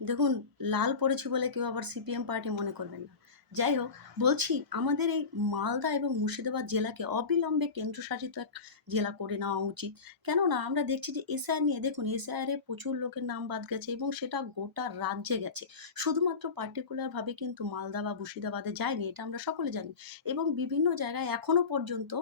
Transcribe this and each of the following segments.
দেখুন, লাল পড়েছি বলে কেউ আবার সিপিএম পার্টি মনে করবেন না। যাই হোক, বলছি আমাদের এই মালদা এবং মুর্শিদাবাদ জেলাকে অবিলম্বে কেন্দ্রশাসিত এক জেলা করে নেওয়া উচিত। কেননা আমরা দেখছি যে এসআইআর নিয়ে দেখুন, এসআইআর এ প্রচুর লোকের নাম বাদ গেছে এবং সেটা গোটা রাজ্যে গেছে। শুধুমাত্র পার্টিকুলার ভাবে কিন্তু মালদা বা মুর্শিদাবাদে যায়নি, এটা আমরা সকলে জানি। এবং বিভিন্ন জায়গায় এখনো পর্যন্ত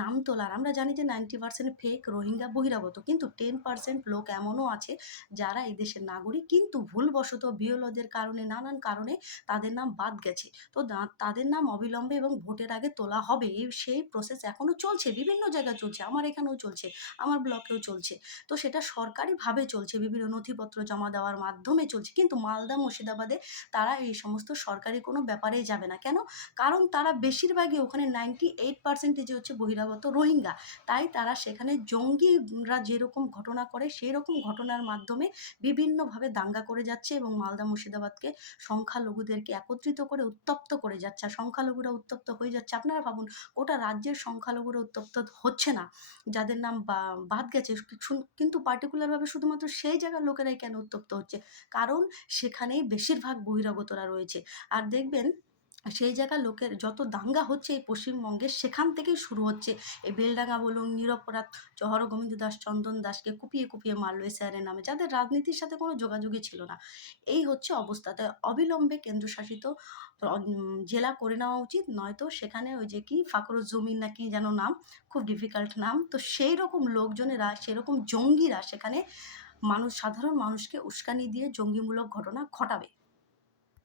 নাম তোলার আমরা জানি যে 90% ফেক রোহিঙ্গা বহিরাগত। কিন্তু 10% লোক এমনও আছে যারা এই দেশের নাগরিক, কিন্তু ভুলবশত বিএলওদের কারণে নানান কারণে তাদের নাম বাদ গেছে। তো তাদের নাম অবিলম্বে এবং ভোটের আগে তোলা হবে। সেই প্রসেস এখনো চলছে, বিভিন্ন জায়গায় চলছে। আমার এখানেও চলছে, আমার ব্লকেও চলছে। তো সেটা সরকারিভাবে চলছে, বিভিন্ন নথিপত্র জমা দেওয়ার মাধ্যমে চলছে। কিন্তু মালদা, মুর্শিদাবাদে তারা এই সমস্ত সরকারি কোনো ব্যাপারেই যাবে না। কেন? কারণ তারা বেশিরভাগই ওখানে 98% যে হচ্ছে বহিরাগত রোহিঙ্গা। তাই তারা সেখানে জঙ্গিরা যেরকম ঘটনা করে সেরকম ঘটনার মাধ্যমে বিভিন্নভাবে দাঙ্গা করে যাচ্ছে এবং মালদা মুর্শিদাবাদকে সংখ্যালঘুদেরকে একত্রিত করে উত্তপ্ত করে যাচ্ছে। আর সংখ্যালঘুরা উত্তপ্ত হয়ে যাচ্ছে। আপনারা ভাবুন, গোটা রাজ্যের সংখ্যালঘুরা উত্তপ্ত হচ্ছে না, যাদের নাম বাদ গেছে। কিন্তু পার্টিকুলারভাবে শুধুমাত্র সেই জায়গার লোকেরাই কেন উত্তপ্ত হচ্ছে? কারণ সেখানেই বেশিরভাগ বহিরাগতরা রয়েছে। আর দেখবেন, সেই জায়গার লোকের যত দাঙ্গা হচ্ছে এই পশ্চিমবঙ্গে, সেখান থেকেই শুরু হচ্ছে। এই বেলডাঙ্গা বলুন, নিরপরাধ হরগোবিন্দ দাস, চন্দন দাসকে কুপিয়ে কুপিয়ে মারল এসআইআর নামে, যাদের রাজনীতির সাথে কোনো যোগাযোগই ছিল না। এই হচ্ছে অবস্থা। তাই অবিলম্বে কেন্দ্রশাসিত জেলা করে নেওয়া উচিত। নয়তো সেখানে ওই যে কি ফাকরুজ্জমিন না কি যেন নাম, খুব ডিফিকাল্ট নাম, তো সেই রকম লোকজনেরা, সেরকম জঙ্গিরা সেখানে সাধারণ মানুষকে উস্কানি দিয়ে জঙ্গিমূলক ঘটনা ঘটাবে।